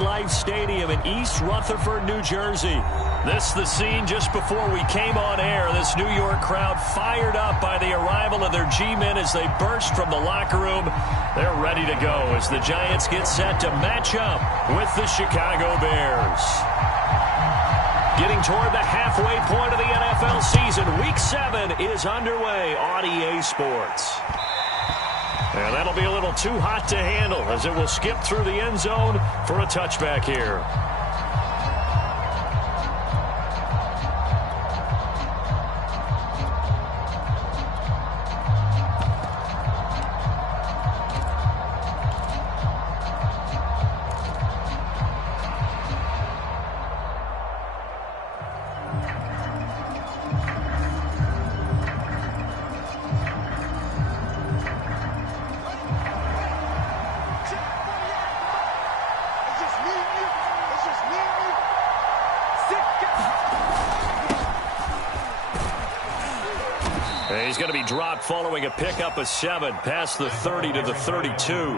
MetLife Stadium in East Rutherford, New Jersey. This is the scene just before we came on air. This New York crowd fired up by the arrival of their G-men as they burst from the locker room. They're ready to go as the Giants get set to match up with the Chicago Bears. Getting toward the halfway point of the NFL season, Week 7 is underway on EA Sports. And that'll be a little too hot to handle as it will skip through the end zone for a touchback here. He's going to be dropped following a pickup of 7 past the 30 to the 32.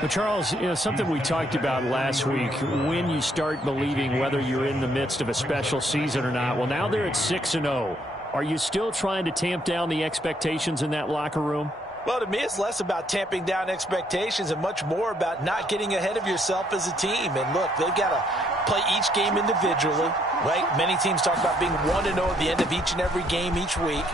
But Charles, something we talked about last week, when you start believing whether you're in the midst of a special season or not. Well, now they're at 6-0. Are you still trying to tamp down the expectations in that locker room? Well, to me, it's less about tamping down expectations and much more about not getting ahead of yourself as a team. And look, they've got to play each game individually, right? Many teams talk about being 1-0 at the end of each and every game each week.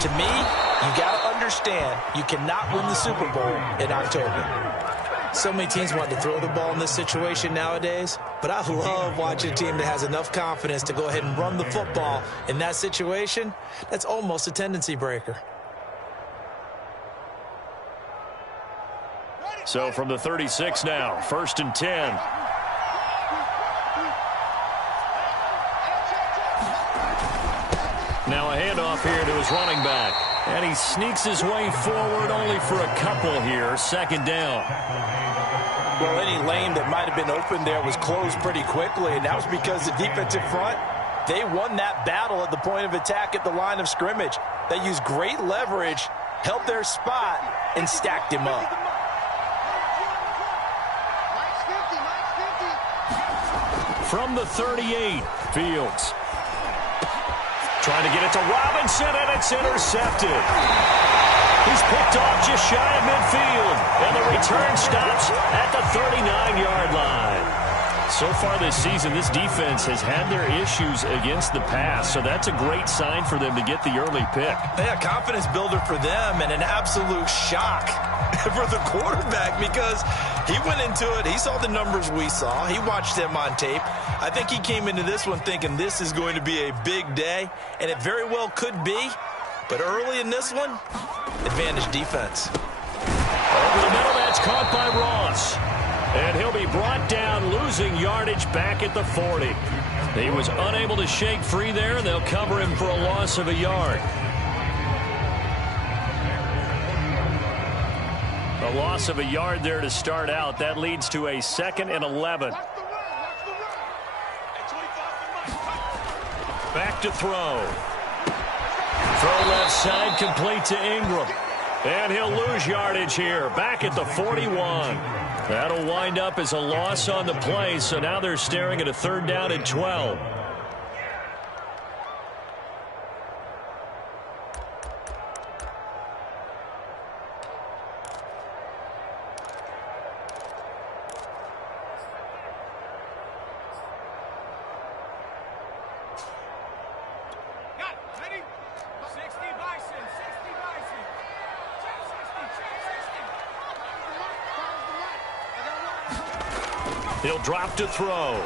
To me, you got to understand you cannot win the Super Bowl in October. So many teams want to throw the ball in this situation nowadays, but I love watching a team that has enough confidence to go ahead and run the football in that situation. That's almost a tendency breaker. So from the 36 now, 1st and 10. Now a handoff here to his running back. And he sneaks his way forward only for a couple here. 2nd down. Well, any lane that might have been open there was closed pretty quickly, and that was because the defensive front, they won that battle at the point of attack at the line of scrimmage. They used great leverage, held their spot, and stacked him up. From the 38, Fields. Trying to get it to Robinson, and it's intercepted. He's picked off just shy of midfield, and the return stops at the 39-yard line. So far this season, this defense has had their issues against the pass, so that's a great sign for them to get the early pick. Yeah, confidence builder for them and an absolute shock for the quarterback because he went into it. He saw the numbers we saw. He watched them on tape. I think he came into this one thinking this is going to be a big day, and it very well could be. But early in this one, advantage defense. Over the middle, that's caught by Ross. And he'll be brought down, losing yardage back at the 40. He was unable to shake free there, and they'll cover him for a loss of a yard. A loss of a yard there to start out. That leads to a 2nd and 11. Back to throw. Throw left side, complete to Ingram. And he'll lose yardage here, back at the 41. That'll wind up as a loss on the play, so now they're staring at a 3rd down and 12. He'll drop to throw.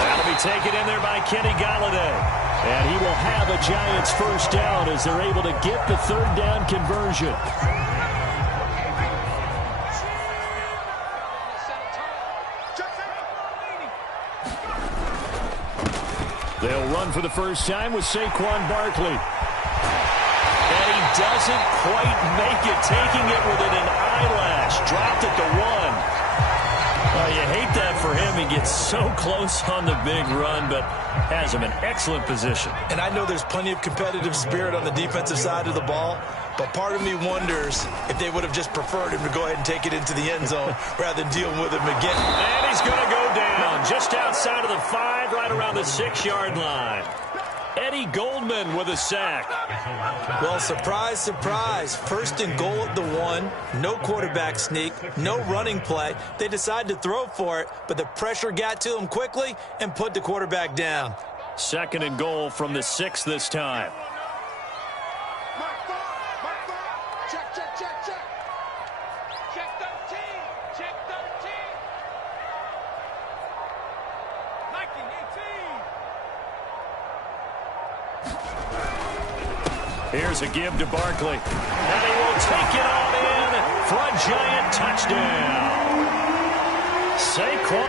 That'll be taken in there by Kenny Golladay. And he will have a Giants 1st down as they're able to get the 3rd down conversion. They'll run for the first time with Saquon Barkley. And he doesn't quite make it, taking it within an eyelash. Dropped at the 1. You hate that for him. He gets so close on the big run, but has him in excellent position. And I know there's plenty of competitive spirit on the defensive side of the ball, but part of me wonders if they would have just preferred him to go ahead and take it into the end zone rather than dealing with him again. And he's going to go down just outside of the 5, right around the 6-yard line. Eddie Goldman with a sack. Well, surprise, surprise. First and goal at the 1. No quarterback sneak. No running play. They decided to throw for it, but the pressure got to him quickly and put the quarterback down. Second and goal from the 6 this time. Here's a give to Barkley. And he will take it on in for a giant touchdown. Saquon.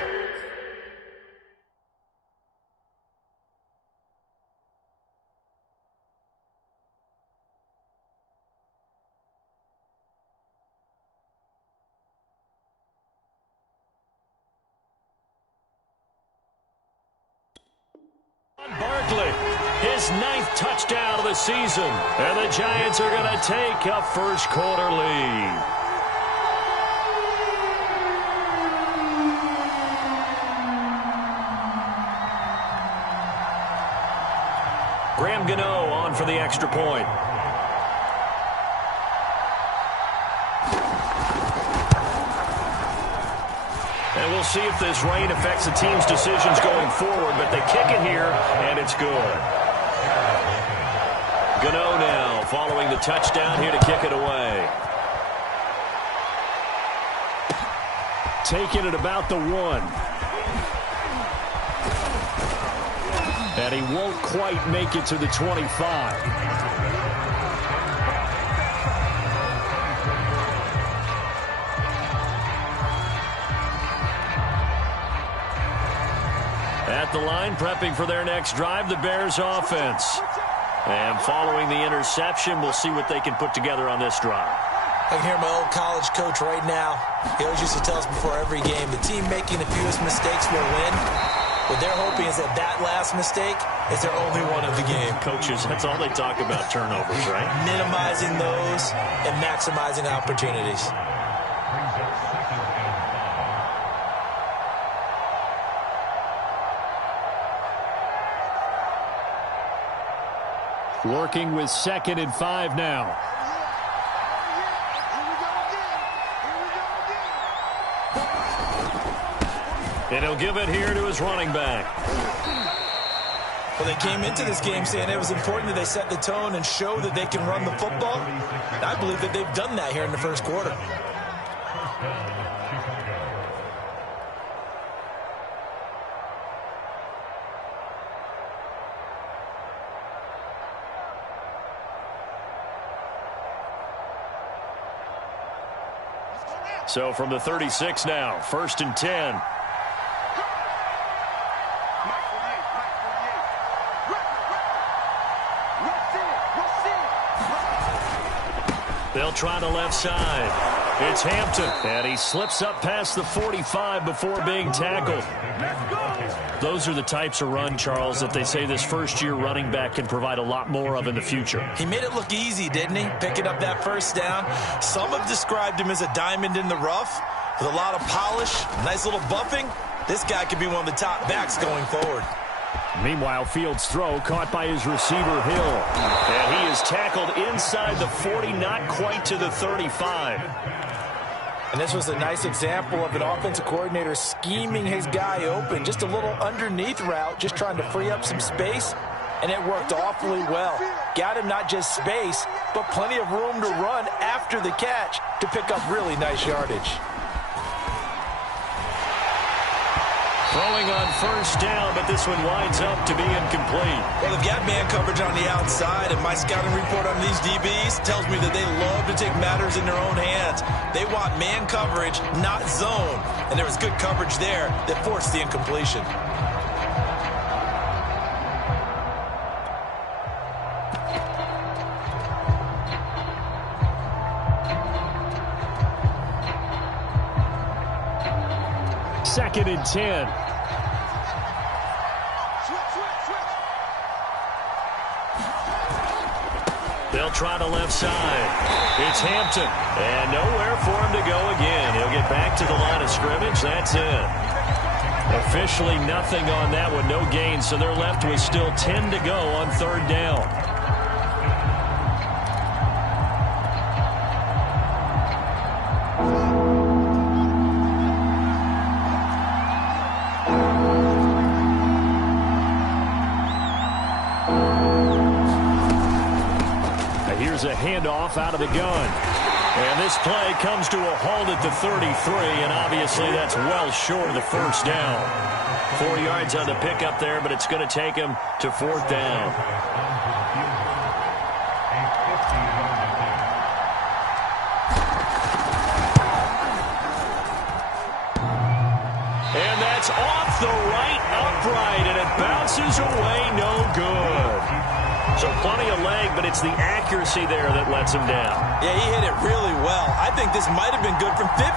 Barkley, his 9th touchdown of the season. And the Giants are going to take a first-quarter lead. Graham Gano on for the extra point. And we'll see if this rain affects the team's decisions going forward, but they kick it here, and it's good. Gano now following the touchdown here to kick it away. Taking it about the 1. And he won't quite make it to the 25. At the line, prepping for their next drive, the Bears offense. And following the interception, we'll see what they can put together on this drive. I can hear my old college coach right now. He always used to tell us before every game, the team making the fewest mistakes will win. What they're hoping is that that last mistake is their only one of the game. Coaches, that's all they talk about, turnovers, right? Minimizing those and maximizing opportunities. Working with 2nd and 5 now. And he'll give it here to his running back. Well, they came into this game saying it was important that they set the tone and show that they can run the football. And I believe that they've done that here in the first quarter. So from the 36 now, 1st and 10. They'll try the left side. It's Hampton, and he slips up past the 45 before being tackled. Those are the types of run, Charles, that they say this first-year running back can provide a lot more of in the future. He made it look easy, didn't he? Picking up that first down. Some have described him as a diamond in the rough with a lot of polish, nice little buffing. This guy could be one of the top backs going forward. Meanwhile, Fields' throw caught by his receiver, Hill. And he is tackled inside the 40, not quite to the 35. And this was a nice example of an offensive coordinator scheming his guy open. Just a little underneath route, just trying to free up some space, and it worked awfully well. Got him not just space, but plenty of room to run after the catch to pick up really nice yardage. Throwing on first down, but this one winds up to be incomplete. Well, they've got man coverage on the outside, and my scouting report on these DBs tells me that they love to take matters in their own hands. They want man coverage, not zone. And there was good coverage there that forced the incompletion. Second and 10. They'll try the left side. It's Hampton. And nowhere for him to go again. He'll get back to the line of scrimmage. That's it. Officially nothing on that one. No gain. So they're left with still 10 to go on third down. Here's a handoff out of the gun. And this play comes to a halt at the 33, and obviously that's well short of the first down. 4 yards on the pickup there, but it's going to take him to fourth down. And that's off the right upright, and it bounces away no good. So plenty of leg, but it's the accuracy there that lets him down. Yeah, he hit it really well. I think this might have been good from 55,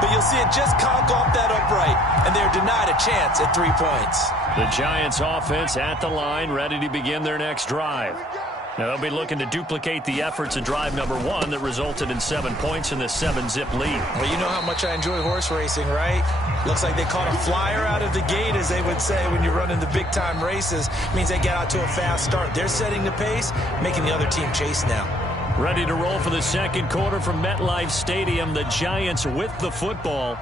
but you'll see it just conk off that upright, and they're denied a chance at 3 points. The Giants offense at the line, ready to begin their next drive. Now they'll be looking to duplicate the efforts in drive number 1 that resulted in 7 points in this 7-zip lead. Well, you know how much I enjoy horse racing, right? Looks like they caught a flyer out of the gate, as they would say when you're running the big-time races. Means they get out to a fast start. They're setting the pace, making the other team chase now. Ready to roll for the second quarter from MetLife Stadium. The Giants with the football.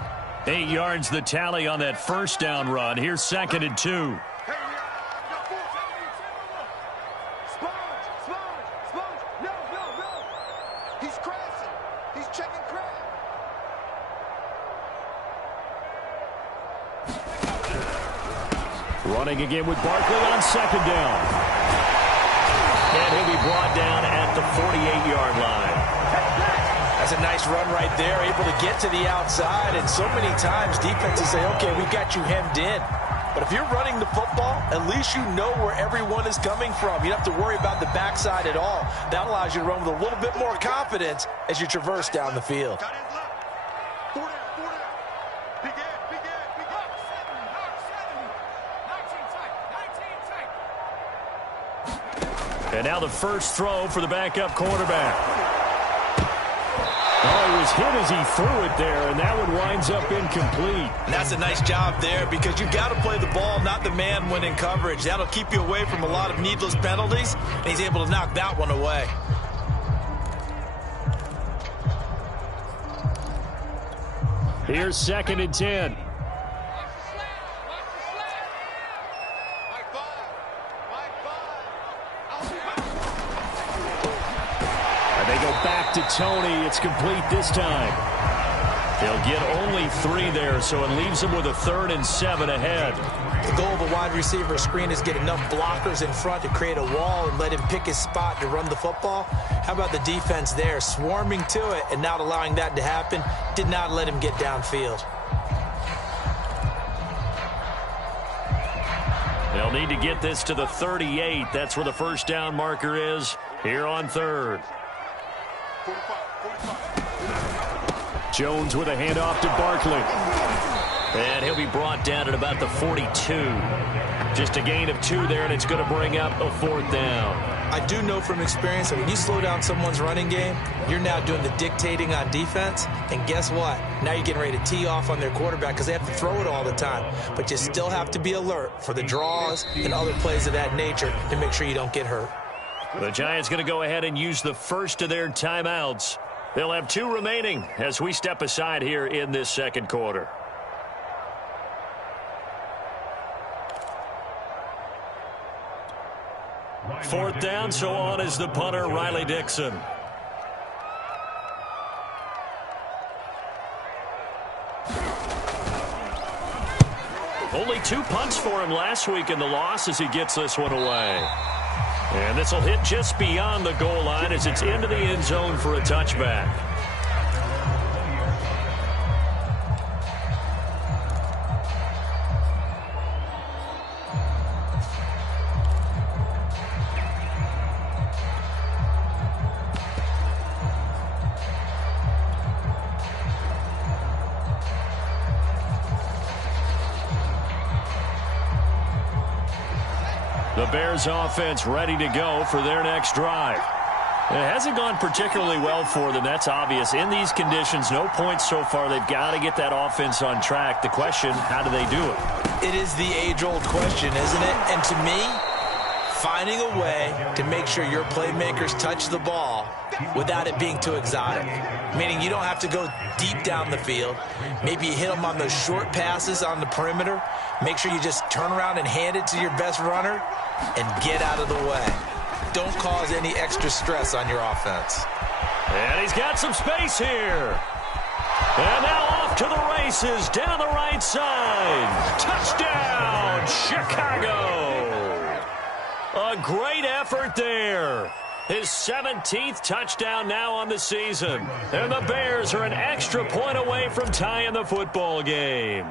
8 yards the tally on that first down run. Here's 2nd and 2. Running again with Barkley on 2nd down. And he'll be brought down at the 48-yard line. That's a nice run right there, able to get to the outside. And so many times defenses say, okay, we got you hemmed in. But if you're running the football, at least you know where everyone is coming from. You don't have to worry about the backside at all. That allows you to run with a little bit more confidence as you traverse down the field. And now the first throw for the backup quarterback. Oh, he was hit as he threw it there, and that one winds up incomplete. And that's a nice job there, because you've got to play the ball, not the man when in coverage. That'll keep you away from a lot of needless penalties, and he's able to knock that one away. Here's 2nd and 10. Back to Tony. It's complete this time. They'll get only 3 there, so it leaves them with a 3rd and 7 ahead. The goal of a wide receiver screen is get enough blockers in front to create a wall and let him pick his spot to run the football. How about the defense there, swarming to it and not allowing that to happen? Did not let him get downfield. They'll need to get this to the 38. That's where the first down marker is here on 3rd. Jones with a handoff to Barkley. And he'll be brought down at about the 42. Just a gain of 2 there, and it's going to bring up a 4th down. I do know from experience that when you slow down someone's running game, you're now doing the dictating on defense. And guess what? Now you're getting ready to tee off on their quarterback because they have to throw it all the time. But you still have to be alert for the draws and other plays of that nature to make sure you don't get hurt. The Giants going to go ahead and use the first of their timeouts. They'll have 2 remaining as we step aside here in this second quarter. Fourth down, so on is the punter, Riley Dixon. Only 2 punts for him last week in the loss as he gets this one away. And this will hit just beyond the goal line as it's into the end zone for a touchback. The Bears offense ready to go for their next drive. It hasn't gone particularly well for them. That's obvious. In these conditions, no points so far. They've got to get that offense on track. The question, how do they do it? It is the age-old question, isn't it? And to me, finding a way to make sure your playmakers touch the ball without it being too exotic. Meaning you don't have to go deep down the field. Maybe you hit them on those short passes on the perimeter. Make sure you just turn around and hand it to your best runner and get out of the way. Don't cause any extra stress on your offense. And he's got some space here. And now off to the races down the right side. Touchdown, Chicago. A great effort there. His 17th touchdown now on the season. And the Bears are an extra point away from tying the football game.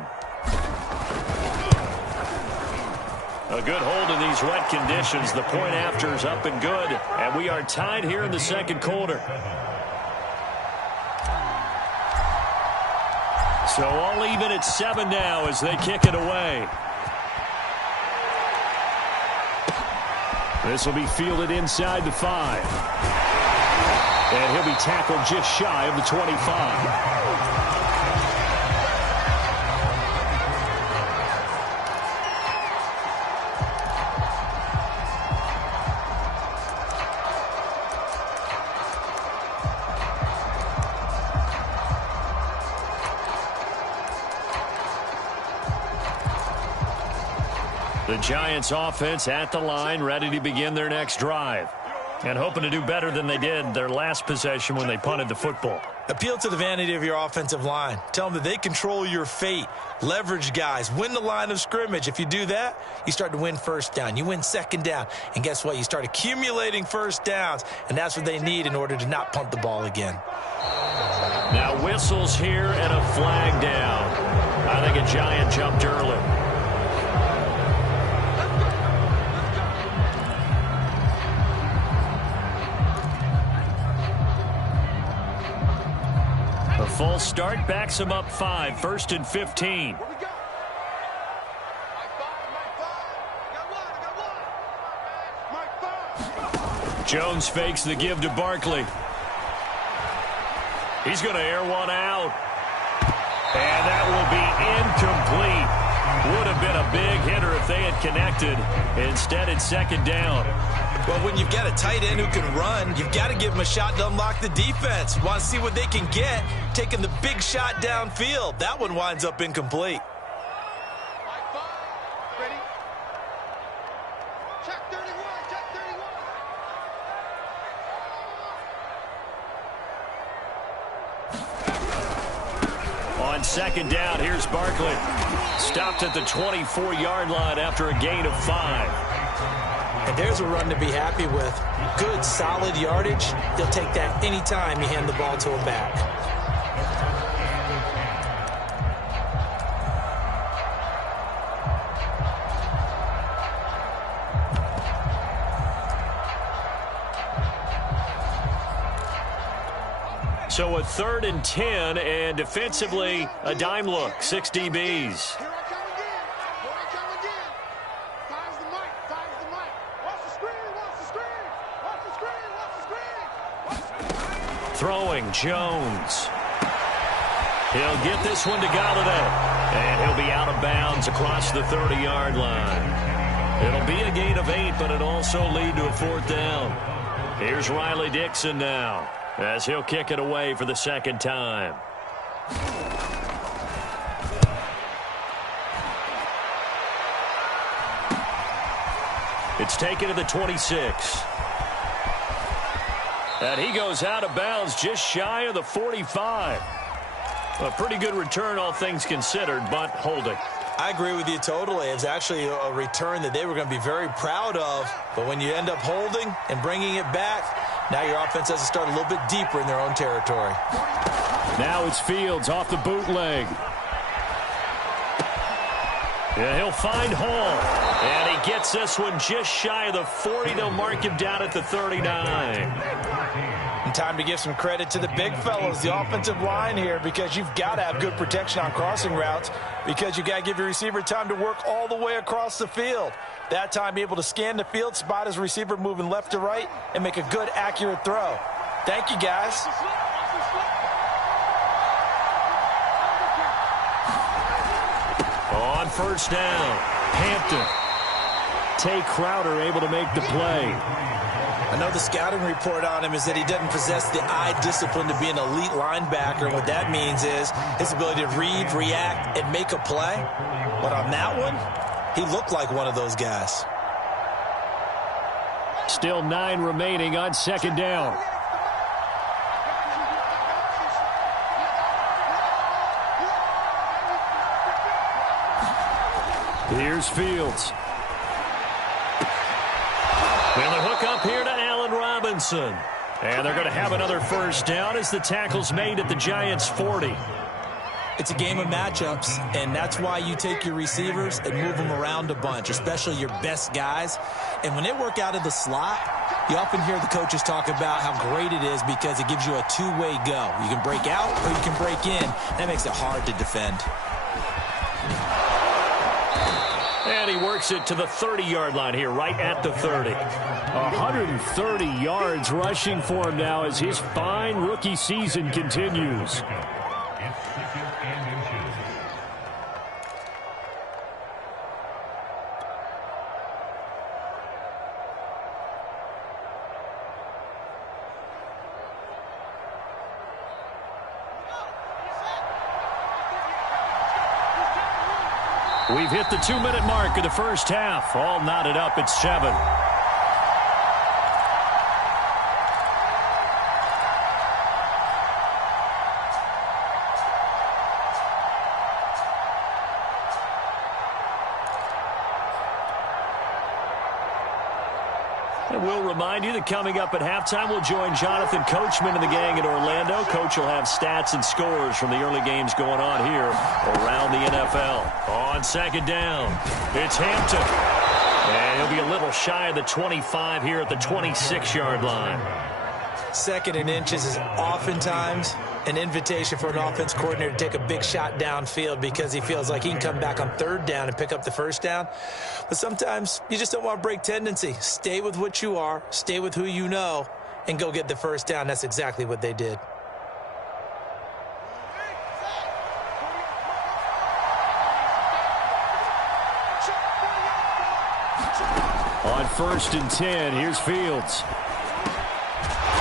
A good hold in these wet conditions. The point after is up and good. And we are tied here in the second quarter. So all even at 7 now as they kick it away. This will be fielded inside the 5. And he'll be tackled just shy of the 25. The Giants offense at the line, ready to begin their next drive. And hoping to do better than they did their last possession when they punted the football. Appeal to the vanity of your offensive line. Tell them that they control your fate. Leverage guys. Win the line of scrimmage. If you do that, you start to win first down. You win second down. And guess what? You start accumulating first downs. And that's what they need in order to not punt the ball again. Now whistles here and a flag down. I think a Giant jumped early. A full start backs him up 5, 1st and 15. Jones fakes the give to Barkley. He's going to air one out. And that will be incomplete. Would have been a big hitter if they had connected. Instead, it's second down. Well, when you've got a tight end who can run, you've got to give him a shot to unlock the defense. Want to see what they can get, taking the big shot downfield. That one winds up incomplete. Ready? Check 31, check 31. On second down, here's Barkley. Stopped at the 24-yard line after a gain of 5. And there's a run to be happy with. Good, solid yardage. They'll take that anytime you hand the ball to a back. So a 3rd and 10, and defensively, a dime look, 6 DBs. Here I come again. Here I come again. Time's the mic. Time's the mic. Watch the screen. Watch the screen. Watch the screen. Watch the screen. Watch the screen. Throwing Jones. He'll get this one to Galladay. And he'll be out of bounds across the 30-yard line. It'll be a gain of 8, but it'll also lead to a 4th down. Here's Riley Dixon now, as he'll kick it away for the second time. It's taken to the 26. And he goes out of bounds just shy of the 45. A pretty good return, all things considered, but holding. I agree with you totally. It's actually a return that they were going to be very proud of. But when you end up holding and bringing it back, now your offense has to start a little bit deeper in their own territory. Now it's Fields off the bootleg. Yeah, he'll find Hall. And he gets this one just shy of the 40. They'll mark him down at the 39. And time to give some credit to the big fellas, the offensive line here, because you've got to have good protection on crossing routes, because you got to give your receiver time to work all the way across the field. That time, be able to scan the field, spot his receiver moving left to right, and make a good, accurate throw. Thank you, guys. On first down, Hampton. Tay Crowder able to make the play. I know the scouting report on him is that he doesn't possess the eye discipline to be an elite linebacker. What that means is his ability to read, react, and make a play. But on that one, he looked like one of those guys. Still 9 remaining on second down. Here's Fields. And the hook up here to Allen Robinson. And they're going to have another first down as the tackle's made at the Giants' 40. It's a game of matchups, and that's why you take your receivers and move them around a bunch, especially your best guys. And when they work out of the slot, you often hear the coaches talk about how great it is because it gives you a two-way go. You can break out or you can break in. That makes it hard to defend. And he works it to the 30-yard line here, right at the 30. 130 yards rushing for him now as his fine rookie season continues. We've hit the 2-minute mark of the first half. All knotted up at 7. And we'll remind you that coming up at halftime, we'll join Jonathan Coachman and the gang in Orlando. Coach will have stats and scores from the early games going on here around the NFL. On second down, it's Hampton. And he'll be a little shy of the 25 here at the 26-yard line. Second and inches is oftentimes an invitation for an offense coordinator to take a big shot downfield because he feels like he can come back on third down and pick up the first down. But sometimes you just don't want to break tendency. Stay with what you are, stay with who you know, and go get the first down. That's exactly what they did. On first and 10, here's Fields.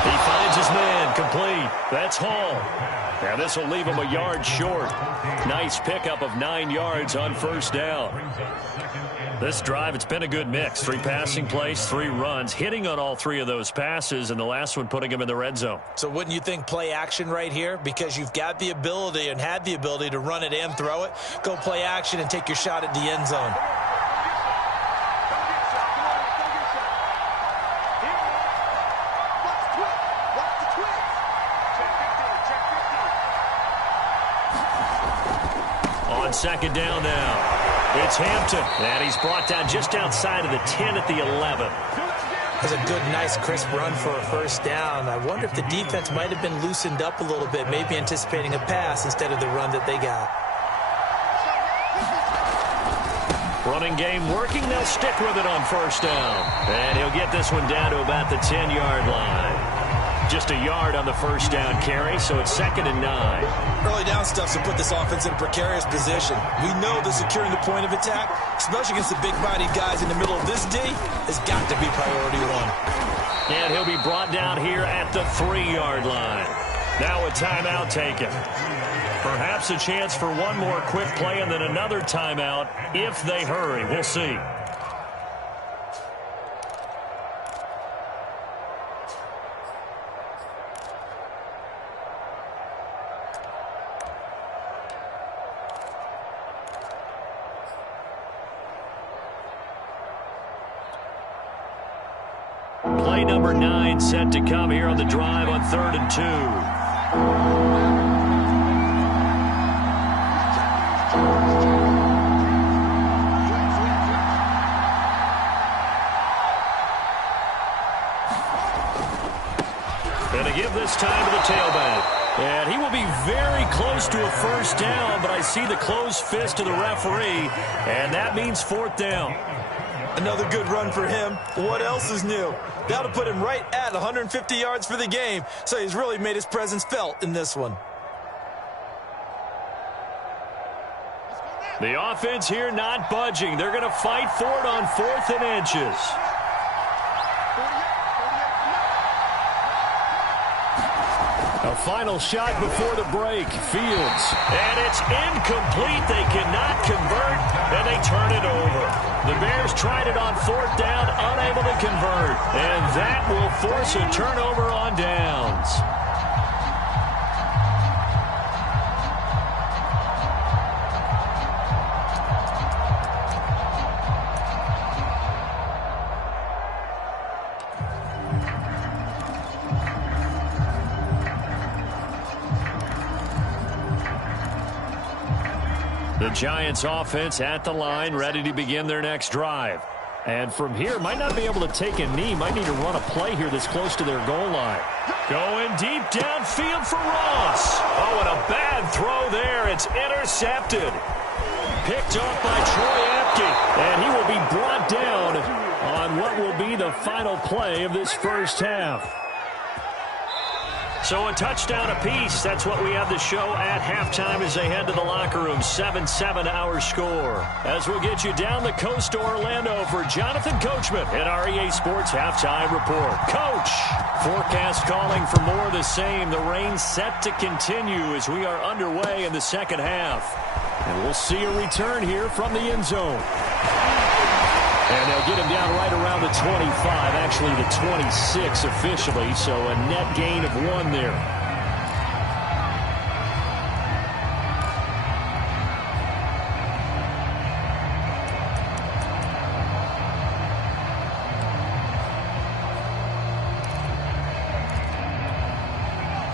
He finds his man, complete. That's Hall. Now this will leave him a yard short. Nice pickup of 9 yards on first down. This drive, it's been a good mix. 3 passing plays, 3 runs, hitting on all 3 of those passes, and the last one putting him in the red zone. So wouldn't you think play action right here? Because you've got the ability and had the ability to run it and throw it. Go play action and take your shot at the end zone. On second down now, it's Hampton. And he's brought down just outside of the 10 at the 11. That's a good, nice, crisp run for a first down. I wonder if the defense might have been loosened up a little bit, maybe anticipating a pass instead of the run that they got. Running game working. They'll stick with it on first down. And he'll get this one down to about the 10-yard line. Just a yard on the first down carry, so it's second and 9. Early down stuff will put this offense in a precarious position. We know that securing the point of attack, especially against the big-bodied guys in the middle of this D, has got to be priority 1. And he'll be brought down here at the 3-yard line. Now a timeout taken. Perhaps a chance for one more quick play and then another timeout if they hurry. We'll see. Play number 9 set to come here on the drive on 3rd and 2. Going to give this see the closed fist of the referee, and that means 4th down. Another good run for him. What else is new? That'll put him right at 150 yards for the game, so he's really made his presence felt in this one. The offense here not budging. They're going to fight for it on 4th and inches. A final shot before the break. Fields. And it's incomplete. They cannot convert, and they turn it over. The Bears tried it on 4th down, unable to convert. And that will force a turnover on downs. The Giants offense at the line, ready to begin their next drive. And from here, might not be able to take a knee. Might need to run a play here this close to their goal line. Going deep downfield for Ross. Oh, and a bad throw there. It's intercepted. Picked up by Troy Apke. And he will be brought down on what will be the final play of this first half. So a touchdown apiece. That's what we have to show at halftime as they head to the locker room. 7-7 our score. As we'll get you down the coast to Orlando for Jonathan Coachman at our EA Sports Halftime Report. Coach, forecast calling for more of the same. The rain set to continue as we are underway in the second half. And we'll see a return here from the end zone. And they'll get him down right around the 25, actually the 26 officially, so a net gain of 1 there.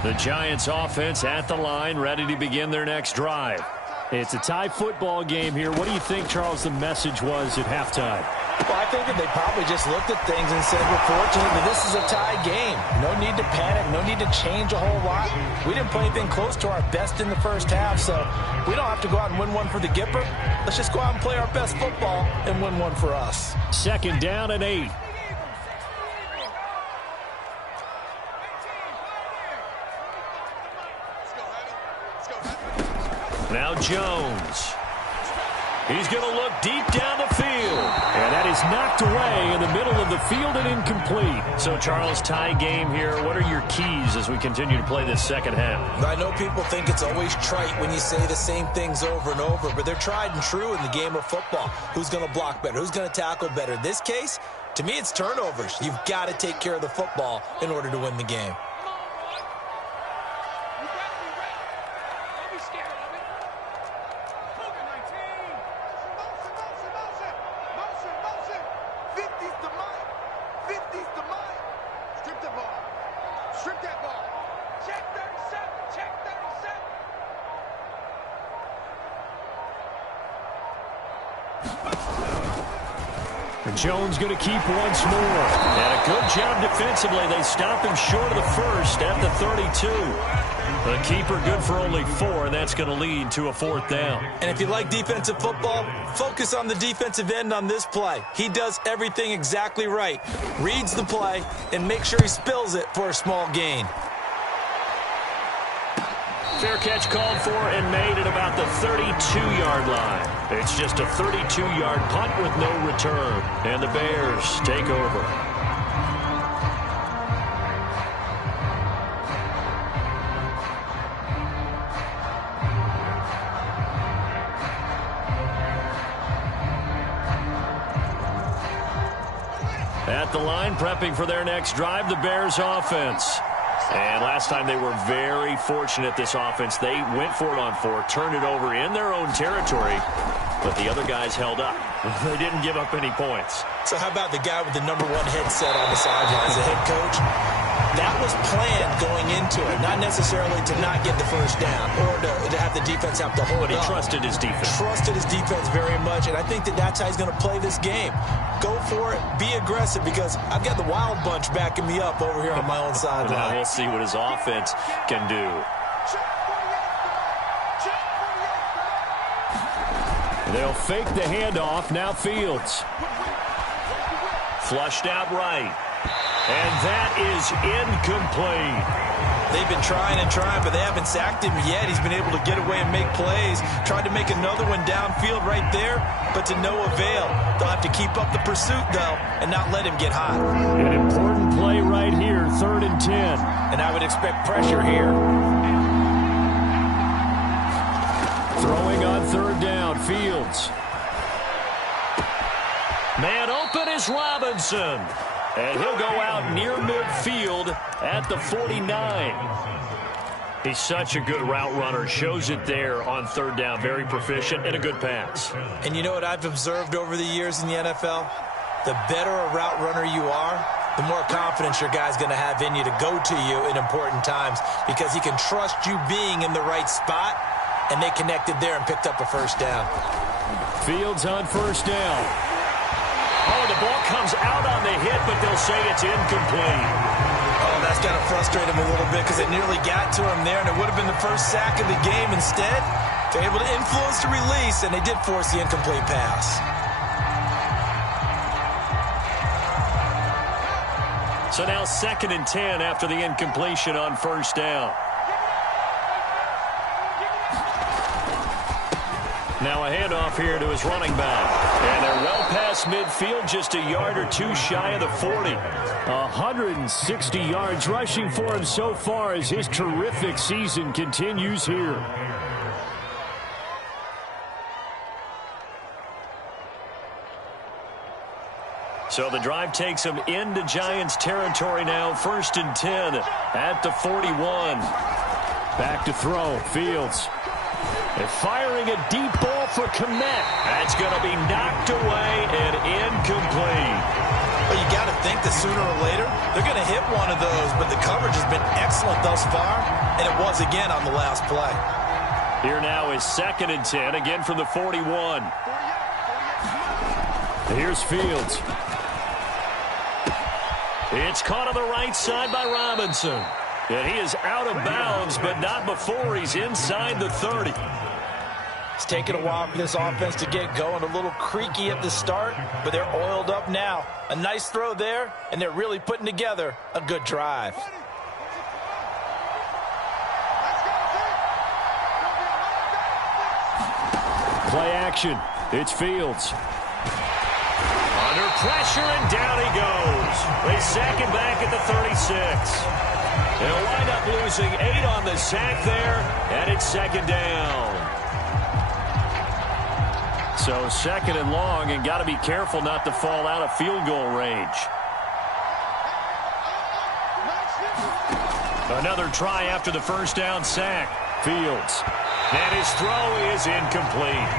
The Giants offense at the line, ready to begin their next drive. It's a tie football game here. What do you think, Charles, the message was at halftime? Well, I think that they probably just looked at things and said, we're fortunate that this is a tie game. No need to panic. No need to change a whole lot. We didn't play anything close to our best in the first half, so we don't have to go out and win one for the Gipper. Let's just go out and play our best football and win one for us. 2nd down and 8. Now Jones. He's going to look deep down the field. And that is knocked away in the middle of the field and incomplete. So, Charles, tie game here. What are your keys as we continue to play this second half? I know people think it's always trite when you say the same things over and over, but they're tried and true in the game of football. Who's going to block better? Who's going to tackle better? In this case, to me, it's turnovers. You've got to take care of the football in order to win the game. Jones going to keep once more. And a good job defensively. They stop him short of the first at the 32. The keeper good for only 4, and that's going to lead to a 4th down. And if you like defensive football, focus on the defensive end on this play. He does everything exactly right. Reads the play and make sure he spills it for a small gain. Fair catch called for and made at about the 32-yard line. It's just a 32-yard punt with no return. And the Bears take over. At the line, prepping for their next drive, the Bears offense. And last time they were very fortunate, this offense. They went for it on 4, turned it over in their own territory, but the other guys held up. They didn't give up any points. So how about the guy with the #1 headset on the sidelines, the head coach? That was planned going into it, not necessarily to not get the first down or to have the defense have to hold But he up. trusted his defense. Trusted his defense very much, and I think that that's how he's going to play this game. Go for it, be aggressive, because I've got the wild bunch backing me up over here on my own sideline. Now we'll see what his offense can do. They'll fake the handoff. Now Fields. Flushed out right. And that is incomplete. They've been trying and trying, but they haven't sacked him yet. He's been able to get away and make plays. Tried to make another one downfield right there, but to no avail. They'll have to keep up the pursuit, though, and not let him get hot. An important play right here, 3rd and 10. And I would expect pressure here. Throwing on 3rd down, Fields. Man open is Robinson. And he'll go out near midfield at the 49. He's such a good route runner. Shows it there on 3rd down. Very proficient and a good pass. And you know what I've observed over the years in the NFL? The better a route runner you are, the more confidence your guy's going to have in you to go to you in important times because he can trust you being in the right spot, and they connected there and picked up a 1st down. Fields on 1st down. Oh, the ball comes out on the hit, but they'll say it's incomplete. Oh, that's got to frustrate him a little bit because it nearly got to him there, and it would have been the first sack of the game. Instead, they're able to influence the release, and they did force the incomplete pass. So now 2nd and 10 after the incompletion on 1st down. Now a handoff here to his running back. And they're well past midfield, just a yard or two shy of the 40. 160 yards rushing for him so far as his terrific season continues here. So the drive takes him into Giants territory now. 1st and 10 at the 41. Back to throw. Fields. They're firing a deep ball for Kmet. That's going to be knocked away and incomplete. Well, you got to think that sooner or later they're going to hit one of those, but the coverage has been excellent thus far, and it was again on the last play. Here now is 2nd and 10, again from the 41. Here's Fields. It's caught on the right side by Robinson. And he is out of bounds, but not before he's inside the 30. It's taken a while for this offense to get going. A little creaky at the start, but they're oiled up now. A nice throw there, and they're really putting together a good drive. Play action. It's Fields. Under pressure, and down he goes. They sack him back at the 36. They'll wind up losing 8 on the sack there, and it's 2nd down. So 2nd and long, and got to be careful not to fall out of field goal range. Another try after the 1st down sack. Fields. And his throw is incomplete.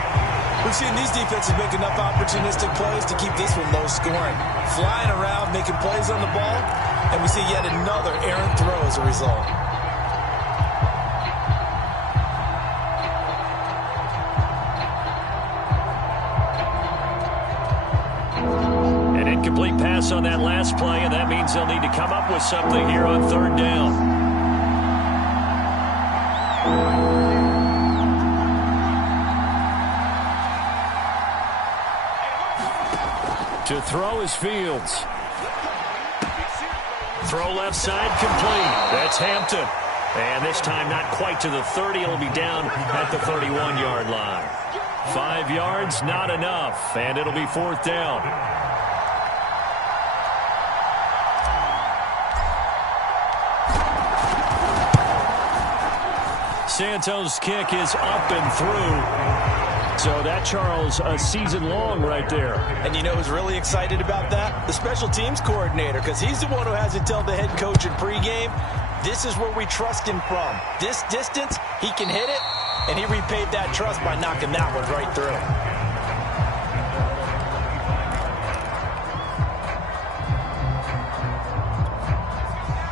We've seen these defenses make enough opportunistic plays to keep this one low scoring. Flying around, making plays on the ball, and we see yet another errant throw as a result. An incomplete pass on that last play, and that means they'll need to come up with something here on 3rd down. To throw is Fields. Throw left side complete. That's Hampton. And this time not quite to the 30. It'll be down at the 31-yard line. 5 yards, not enough. And it'll be 4th down. Santos' kick is up and through. So that, Charles, a season long right there. And you know who's really excited about that? The special teams coordinator, because he's the one who has to tell the head coach in pregame, this is where we trust him from. This distance, he can hit it, and he repaid that trust by knocking that one right through.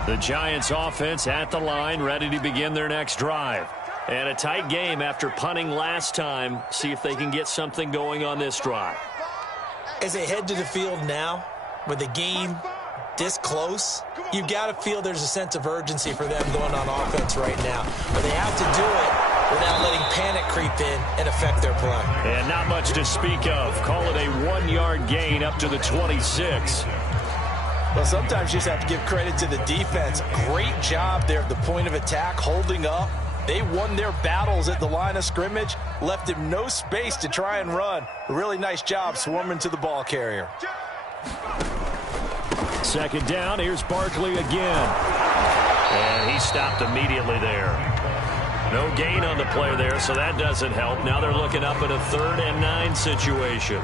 The Giants offense at the line, ready to begin their next drive. And a tight game after punting last time. See if they can get something going on this drive. As they head to the field now, with the game this close, you've got to feel there's a sense of urgency for them going on offense right now. But they have to do it We're now letting panic creep in and affect their play. And not much to speak of. Call it a 1-yard gain up to the 26. Well, sometimes you just have to give credit to the defense. Great job there at the point of attack, holding up. They won their battles at the line of scrimmage, left him no space to try and run. A really nice job swarming to the ball carrier. Second down, here's Barkley again. And he stopped immediately there. No gain on the play there, so that doesn't help. Now they're looking up at a 3rd and 9 situation.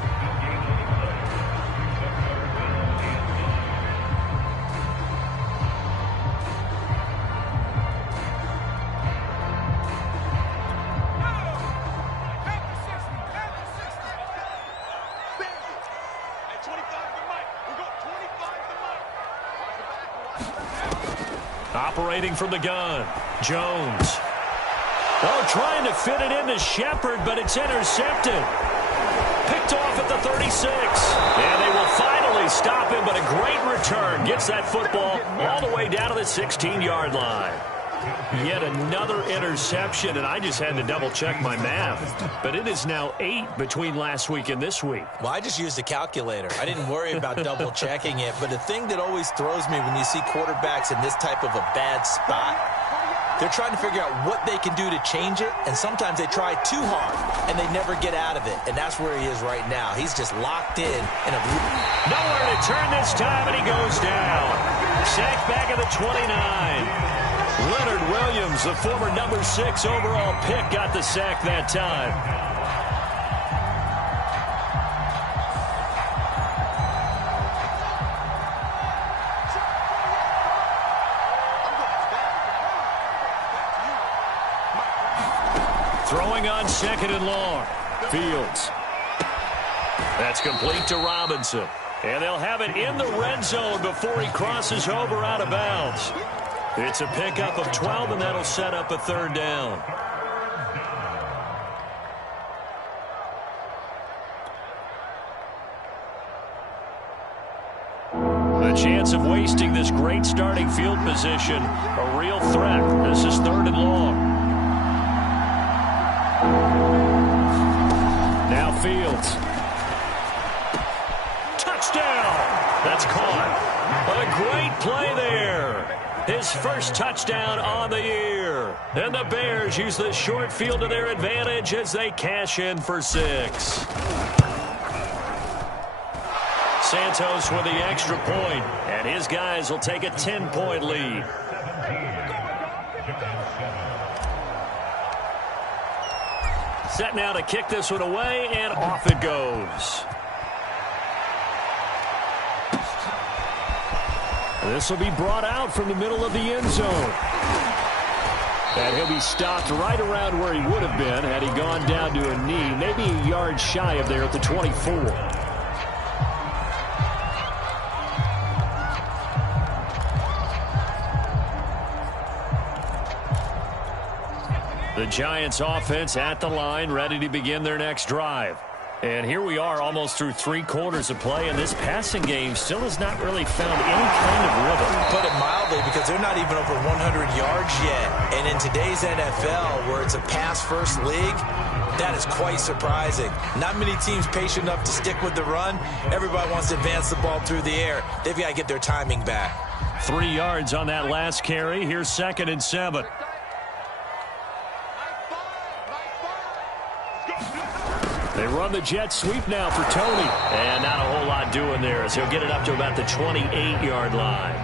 Operating from the gun, Jones. Oh, trying to fit it into Shepard, but it's intercepted. Picked off at the 36. And they will finally stop him, but a great return. Gets that football all the way down to the 16-yard line. Yet another interception, and I just had to double-check my math. But it is now 8 between last week and this week. Well, I just used a calculator. I didn't worry about double-checking it. But the thing that always throws me when you see quarterbacks in this type of a bad spot, they're trying to figure out what they can do to change it, and sometimes they try too hard, and they never get out of it. And that's where he is right now. He's just locked in a... Nowhere to turn this time, and he goes down. Sacked back at the 29. Leonard Williams, the former number 6 overall pick, got the sack that time. Throwing on 2nd and long. Fields. That's complete to Robinson. And they'll have it in the red zone before he crosses over out of bounds. It's a pickup of 12, and that'll set up a 3rd down. The chance of wasting this great starting field position, a real threat. This is 3rd and long. Now Fields. Touchdown! That's caught. A great play there. His first touchdown on the year. And the Bears use the short field to their advantage as they cash in for 6. Santos with the extra point, and his guys will take a 10-point lead. Set now to kick this one away, and off it goes. This will be brought out from the middle of the end zone. And he'll be stopped right around where he would have been had he gone down to a knee, maybe a yard shy of there at the 24. The Giants offense at the line, ready to begin their next drive. And here we are almost through 3 quarters of play, and this passing game still has not really found any kind of rhythm. Put it mildly, because they're not even over 100 yards yet. And in today's NFL, where it's a pass-first league, that is quite surprising. Not many teams patient enough to stick with the run. Everybody wants to advance the ball through the air. They've got to get their timing back. 3 yards on that last carry. Here's 2nd and 7. They run the jet sweep now for Tony. And not a whole lot doing there as he'll get it up to about the 28-yard line.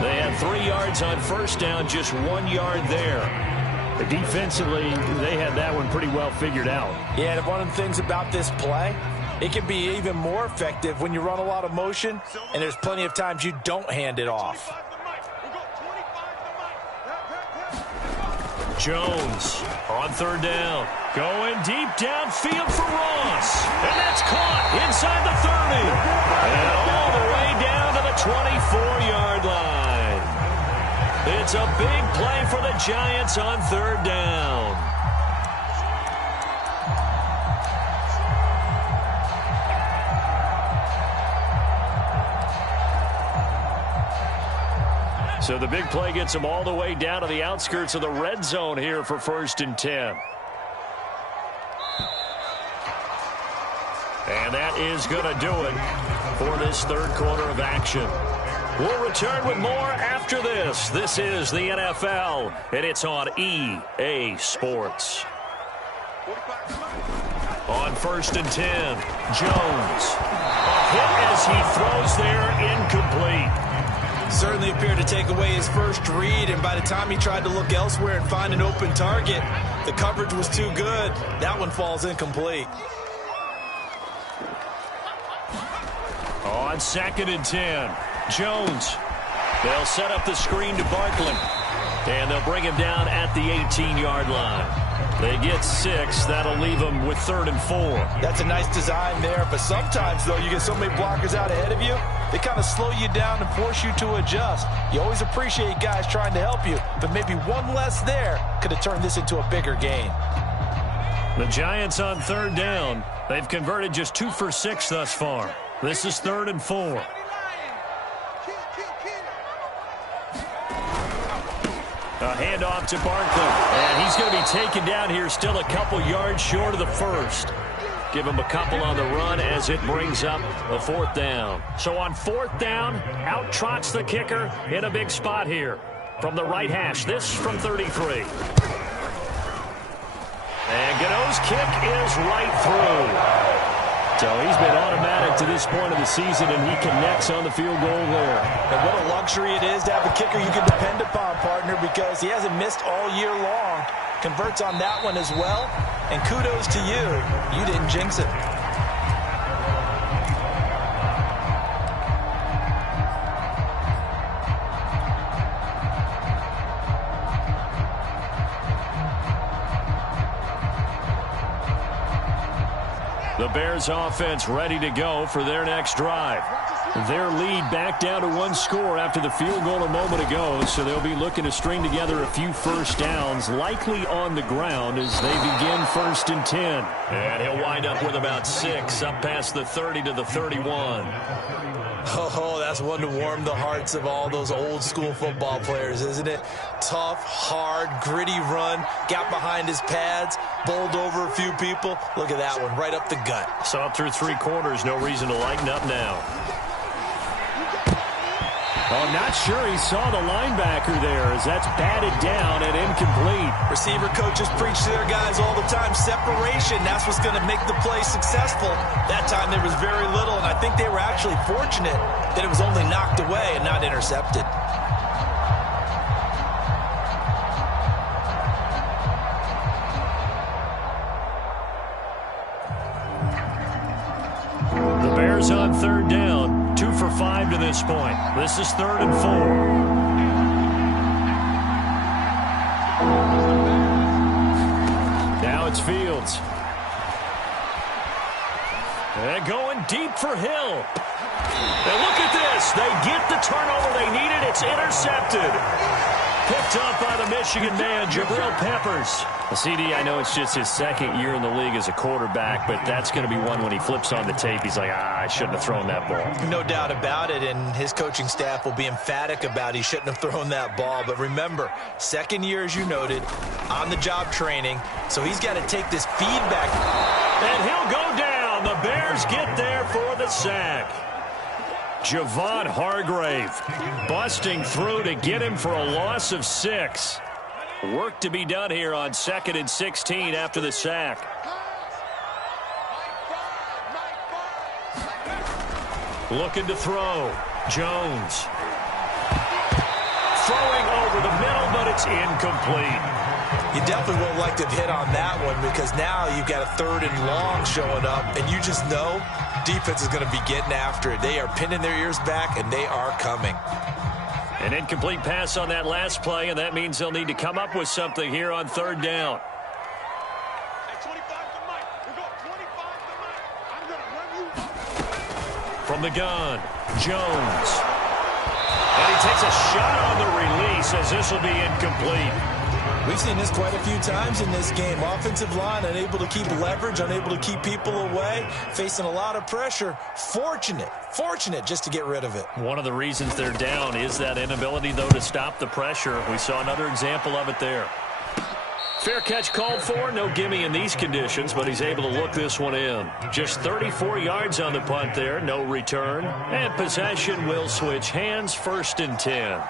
They had 3 yards on first down, just 1 yard there. Defensively, they had that one pretty well figured out. Yeah, and one of the things about this play, it can be even more effective when you run a lot of motion, and there's plenty of times you don't hand it off. Jones on 3rd down. Going deep downfield for Ross. And that's caught inside the 30. And all the way down to the 24-yard line. It's a big play for the Giants on 3rd down. So the big play gets them all the way down to the outskirts of the red zone here for 1st and 10. And that is going to do it for this third quarter of action. We'll return with more after this. This is the NFL, and it's on EA Sports. On 1st and 10, Jones. A hit as he throws there, incomplete. Certainly appeared to take away his first read, and by the time he tried to look elsewhere and find an open target, the coverage was too good. That one falls incomplete. On 2nd and 10, Jones. They'll set up the screen to Barkley, and they'll bring him down at the 18-yard line. They get 6. That'll leave them with 3rd and 4. That's a nice design there, but sometimes, though, you get so many blockers out ahead of you, they kind of slow you down and force you to adjust. You always appreciate guys trying to help you, but maybe one less there could have turned this into a bigger gain. The Giants on 3rd down. They've converted just 2 for 6 thus far. This is 3rd and 4. A handoff to Barkley, and he's going to be taken down here still a couple yards short of the first. Give him a couple on the run as it brings up a 4th down. So on 4th down, out trots the kicker in a big spot here. From the right hash, this from 33. And Gano's kick is right through. So he's been automatic to this point of the season, and he connects on the field goal there. And what a luxury it is to have a kicker you can depend upon, partner, because he hasn't missed all year long. Converts on that one as well. And kudos to you. You didn't jinx it. The Bears offense ready to go for their next drive. Their lead back down to 1 score after the field goal a moment ago, so they'll be looking to string together a few first downs, likely on the ground as they begin 1st and 10. And he'll wind up with about 6, up past the 30 to the 31. Oh, that's one to warm the hearts of all those old school football players, isn't it? Tough, hard, gritty run, got behind his pads, bowled over a few people. Look at that one, right up the gut. So up through 3 quarters, no reason to lighten up now. Oh, not sure he saw the linebacker there as that's batted down and incomplete. Receiver coaches preach to their guys all the time, separation, that's what's going to make the play successful. That time there was very little, and I think they were actually fortunate that it was only knocked away and not intercepted. The Bears on 3rd down, 2 for 5 to this point. This is 3rd and 4. Now it's Fields. And going deep for Hill. And look at this. They get the turnover they needed. It's intercepted. Picked up by the Michigan man, Jabril Peppers. CD, I know it's just his 2nd year in the league as a quarterback, but that's going to be one when he flips on the tape. He's like, I shouldn't have thrown that ball. No doubt about it, and his coaching staff will be emphatic about he shouldn't have thrown that ball. But remember, 2nd year, as you noted, on-the-job training, so he's got to take this feedback. And he'll go down. The Bears get there for the sack. Javon Hargrave busting through to get him for a loss of 6. Work to be done here on 2nd and 16 after the sack. Looking to throw. Jones. Throwing over the middle, but it's incomplete. You definitely won't like to hit on that one because now you've got a 3rd and long showing up, and you just know defense is going to be getting after it. They are pinning their ears back, and they are coming. An incomplete pass on that last play, and that means they'll need to come up with something here on 3rd down. From the gun, Jones. And he takes a shot on the release as this will be incomplete. We've seen this quite a few times in this game. Offensive line unable to keep leverage, unable to keep people away, facing a lot of pressure. Fortunate just to get rid of it. One of the reasons they're down is that inability, though, to stop the pressure. We saw another example of it there. Fair catch called for. No gimme in these conditions, but he's able to look this one in. Just 34 yards on the punt there. No return. And possession will switch hands. 1st and 10.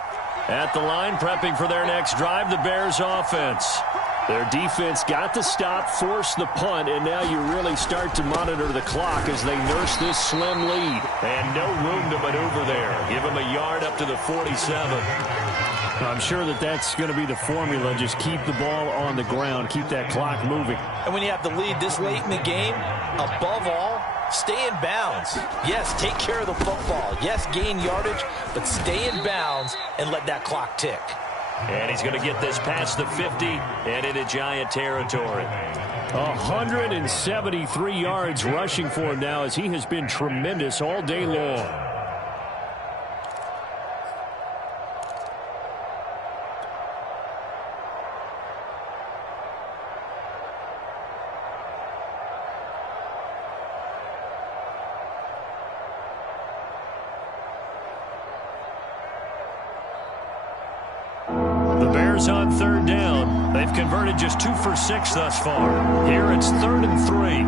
At the line, prepping for their next drive, the Bears offense. Their defense got the stop, forced the punt, and now you really start to monitor the clock as they nurse this slim lead. And no room to maneuver there. Give them a yard up to the 47. I'm sure that that's going to be the formula. Just keep the ball on the ground. Keep that clock moving. And when you have the lead this late in the game, above all, stay in bounds. Yes, take care of the football. Yes, gain yardage, but stay in bounds and let that clock tick. And he's going to get this past the 50 and into Giant territory. 173 yards rushing for him now as he has been tremendous all day long. On 3rd down. They've converted just 2 for 6 thus far. Here it's 3rd and 3.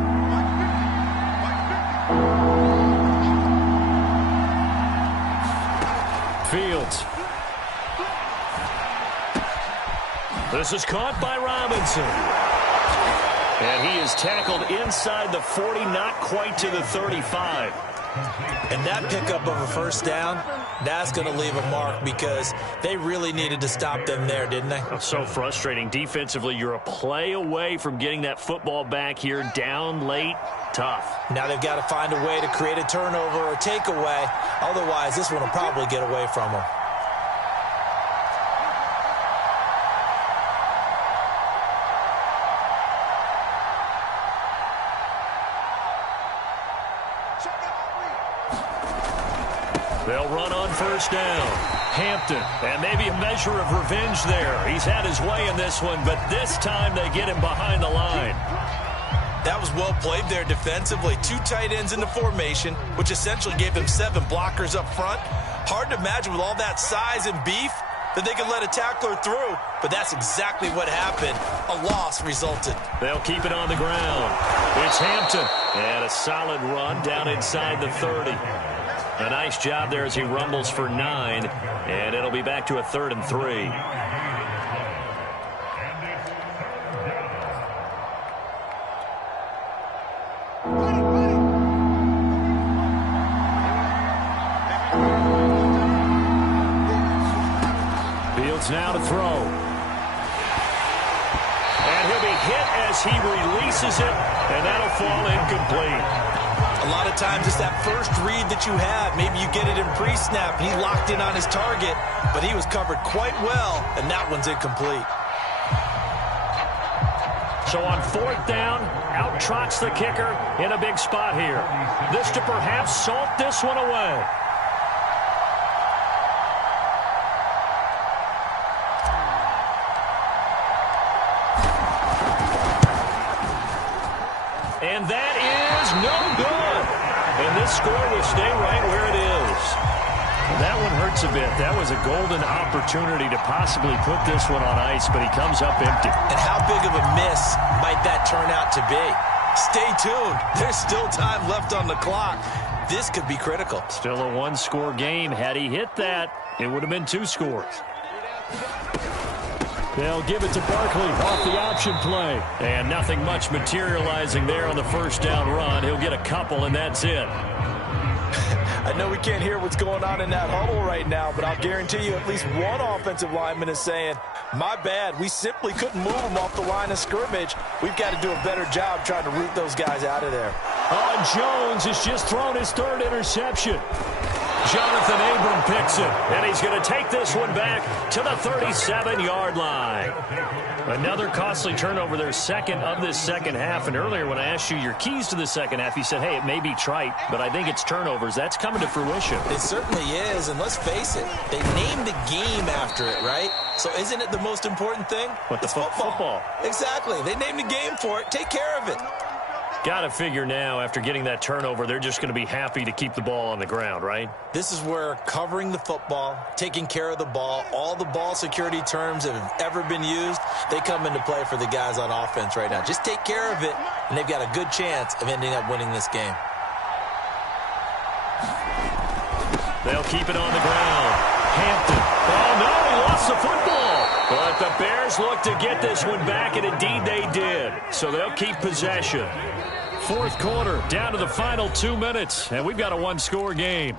Fields. This is caught by Robinson. And he is tackled inside the 40, not quite to the 35. And that pickup of a 1st down, that's going to leave a mark because they really needed to stop them there, didn't they? So frustrating. Defensively, you're a play away from getting that football back here. Down late, tough. Now they've got to find a way to create a turnover or takeaway. Otherwise, this one will probably get away from them. They'll run on 1st down. Hampton, and maybe a measure of revenge there. He's had his way in this one, but this time they get him behind the line. That was well played there defensively. 2 tight ends in the formation, which essentially gave them 7 blockers up front. Hard to imagine with all that size and beef that they could let a tackler through, but that's exactly what happened. A loss resulted. They'll keep it on the ground. It's Hampton, and a solid run down inside the 30. A nice job there as he rumbles for 9, and it'll be back to a 3rd and 3. Fields now to throw. And he'll be hit as he releases it, and that'll fall incomplete. A lot of times it's that first read that you have. Maybe you get it in pre-snap, and he locked in on his target, but he was covered quite well, and that one's incomplete. So on 4th down, out trots the kicker in a big spot here. This to perhaps salt this one away. And that is no good. And this score will stay right where it is. That one hurts a bit. That was a golden opportunity to possibly put this one on ice, but he comes up empty. And how big of a miss might that turn out to be? Stay tuned. There's still time left on the clock. This could be critical. Still a 1-score game. Had he hit that, it would have been 2 scores. They'll give it to Barkley off the option play. And nothing much materializing there on the 1st down run. He'll get a couple, and that's it. I know we can't hear what's going on in that huddle right now, but I'll guarantee you at least one offensive lineman is saying, my bad, we simply couldn't move them off the line of scrimmage. We've got to do a better job trying to root those guys out of there. Oh, Jones has just thrown his 3rd interception. Jonathan Abram picks it, and he's going to take this one back to the 37-yard line. Another costly turnover, their second of this second half. And earlier when I asked you your keys to the second half, you said, hey, it may be trite, but I think it's turnovers. That's coming to fruition. It certainly is, and let's face it, they named the game after it, right? So isn't it the most important thing? It's football. Exactly. They named the game for it. Take care of it. Got to figure now, after getting that turnover, they're just going to be happy to keep the ball on the ground, right? This is where covering the football, taking care of the ball, all the ball security terms that have ever been used, they come into play for the guys on offense right now. Just take care of it, and they've got a good chance of ending up winning this game. They'll keep it on the ground. Hampton. Oh, no, he lost the football. But the Bears look to get this one back, and indeed they did. So they'll keep possession. Fourth quarter, down to the final 2 minutes, and we've got a one-score game.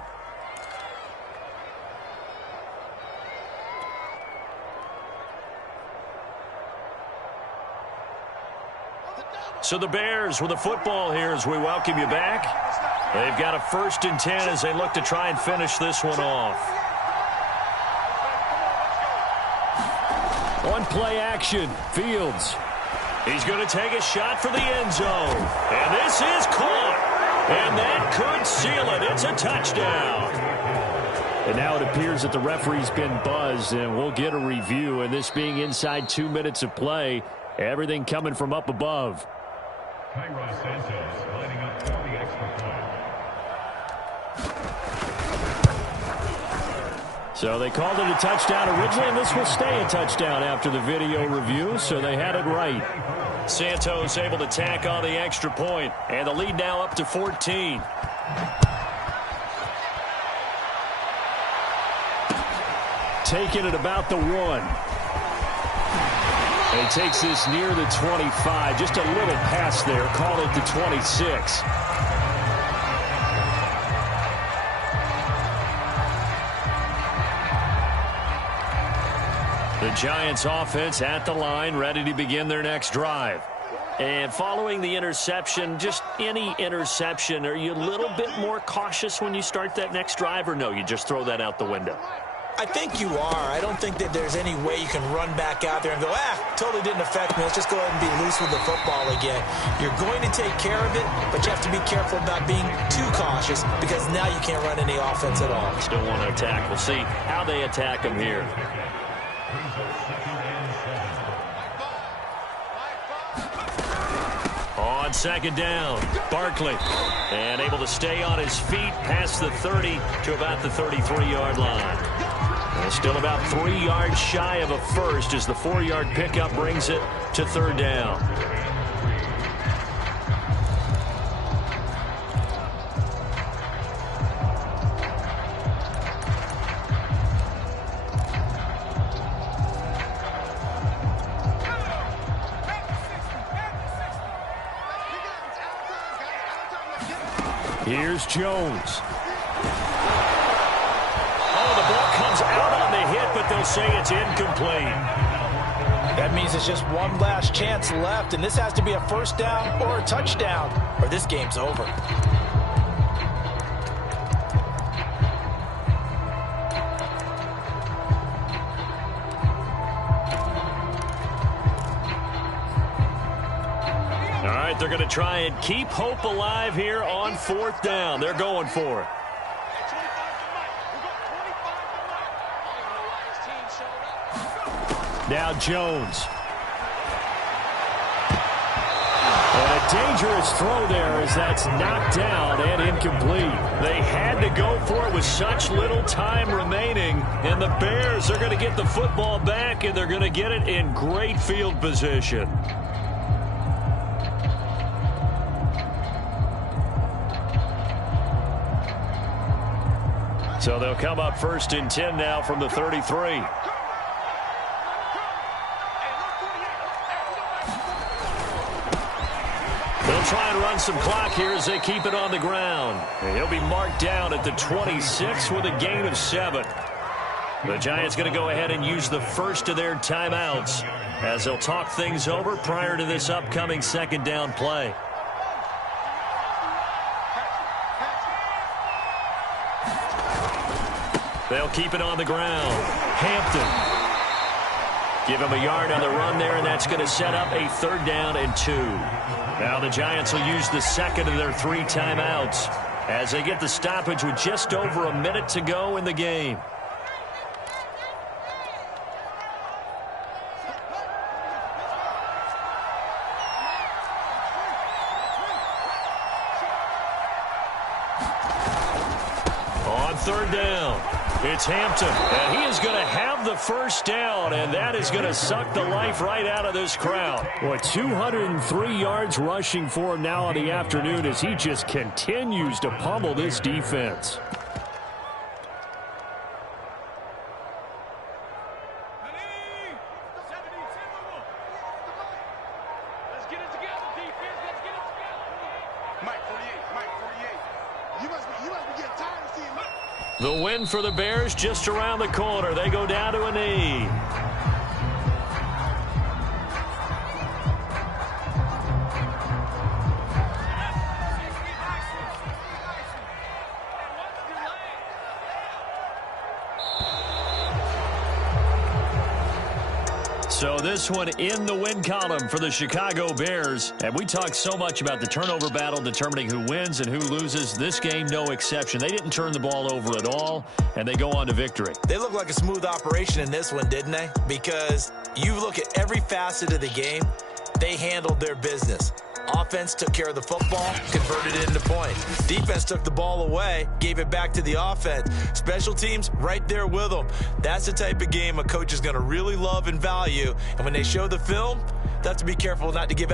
So the Bears with the football here as we welcome you back. They've got a 1st and 10 as they look to try and finish this one off. On play action, Fields. He's going to take a shot for the end zone. And this is caught. And that could seal it. It's a touchdown. And now it appears that the referee's been buzzed, and we'll get a review. And this being inside 2 minutes of play, everything coming from up above. Santos lining up for the extra point. So they called it a touchdown originally, and this will stay a touchdown after the video review, so they had it right. Santos able to tack on the extra point, and the lead now up to 14. Taking it about the 1. And he takes this near the 25. Just a little pass there. Call it the 26. The Giants offense at the line, ready to begin their next drive. And following the interception, just any interception, are you a little bit more cautious when you start that next drive, or no, you just throw that out the window? I think you are. I don't think that there's any way you can run back out there and go, totally didn't affect me. Let's just go ahead and be loose with the football again. You're going to take care of it, but you have to be careful about being too cautious because now you can't run any offense at all. Still want to attack. We'll see how they attack them here. On second down, Barkley. And able to stay on his feet past the 30 to about the 33-yard line. And still about 3 yards shy of a first as the 4-yard pickup brings it to 3rd down. Here's Jones. Oh, the ball comes out on the hit, but they'll say it's incomplete. That means it's just one last chance left, and this has to be a 1st down or a touchdown, or this game's over. They're going to try and keep hope alive here on 4th down. They're going for it. Now Jones. And a dangerous throw there as that's knocked down and incomplete. They had to go for it with such little time remaining, and the Bears are going to get the football back, and they're going to get it in great field position. So they'll come up 1st and 10 now from the 33. They'll try and run some clock here as they keep it on the ground. And he'll be marked down at the 26 with a gain of 7. The Giants going to go ahead and use the first of their timeouts as they'll talk things over prior to this upcoming 2nd down play. They'll keep it on the ground. Hampton. Give him a yard on the run there, and that's going to set up a 3rd down and 2. Now the Giants will use the second of their 3 timeouts as they get the stoppage with just over a minute to go in the game. On 3rd down, it's Hampton, and he is going to have the 1st down, and that is going to suck the life right out of this crowd. Boy, 203 yards rushing for him now in the afternoon as he just continues to pummel this defense. The win for the Bears just around the corner. They go down to a knee. So this one in the win column for the Chicago Bears. And we talked so much about the turnover battle determining who wins and who loses. This game, no exception. They didn't turn the ball over at all, and they go on to victory. They look like a smooth operation in this one, didn't they? Because you look at every facet of the game, they handled their business. Offense took care of the football, converted it into points. Defense took the ball away, gave it back to the offense. Special teams, right there with them. That's the type of game a coach is going to really love and value. And when they show the film, they have to be careful not to give out